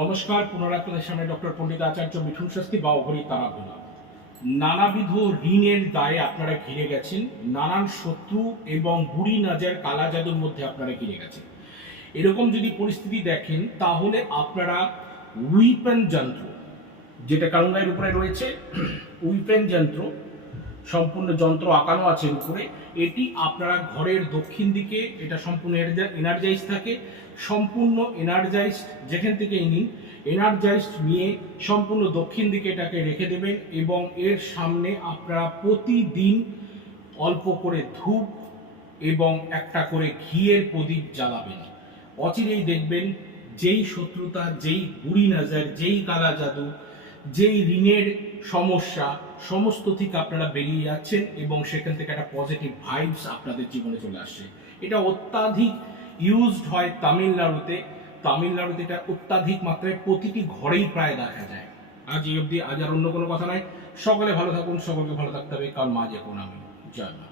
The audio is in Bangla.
নমস্কার পুনরায় সামনে ডক্টর পণ্ডিত আচার্য মিঠুন শাস্তি বা অঘরী তারাগুলা নানাবিধ ঋণের দায়ে আপনারা ঘিরে গেছেন, নানান শত্রু এবং বুড়ি নাজার কালা জাদুর মধ্যে আপনারা ঘিরে গেছেন। এরকম যদি পরিস্থিতি দেখেন, তাহলে আপনারা উইপেন যন্ত্র, যেটা কারুঙ্গাইয়ের উপরে রয়েছে, উইপেন যন্ত্র সম্পূর্ণ যন্ত্র আঁকানো আছে উপরে। এটি আপনারা ঘরের দক্ষিণ দিকে, এটা সম্পূর্ণ এনার্জাইজ থাকে, সম্পূর্ণ এনার্জাইজড যেখান থেকে নিন এনার্জাইজড নিয়ে সম্পূর্ণ দক্ষিণ দিকে এটাকে রেখে দেবেন এবং এর সামনে আপনারা প্রতিদিন অল্প করে ধূপ এবং একটা করে ঘিয়ের প্রদীপ জ্বালাবেন। অচিরেই দেখবেন যেই শত্রুতা, যেই বুড়ি নজর, যেই কালা জাদু যেই ঋণের সমস্যা, সমস্ত থেকে আপনারা বেরিয়ে যাচ্ছেন এবং সেখান থেকে একটা পজিটিভ ভাইবস আপনাদের জীবনে চলে আসছে। এটা অত্যাধিক ইউজড হয় তামিলনাড়ুতে। তামিলনাড়ুতে এটা অত্যাধিক মাত্রায় প্রতিটি ঘরেই প্রায় দেখা যায়। আজ এই অবধি আজ আর অন্য কোনো কথা নাই সকলে ভালো থাকুন, সকলকে ভালো থাকতে হবে। কাল মা যে কোন আমি জয় মা।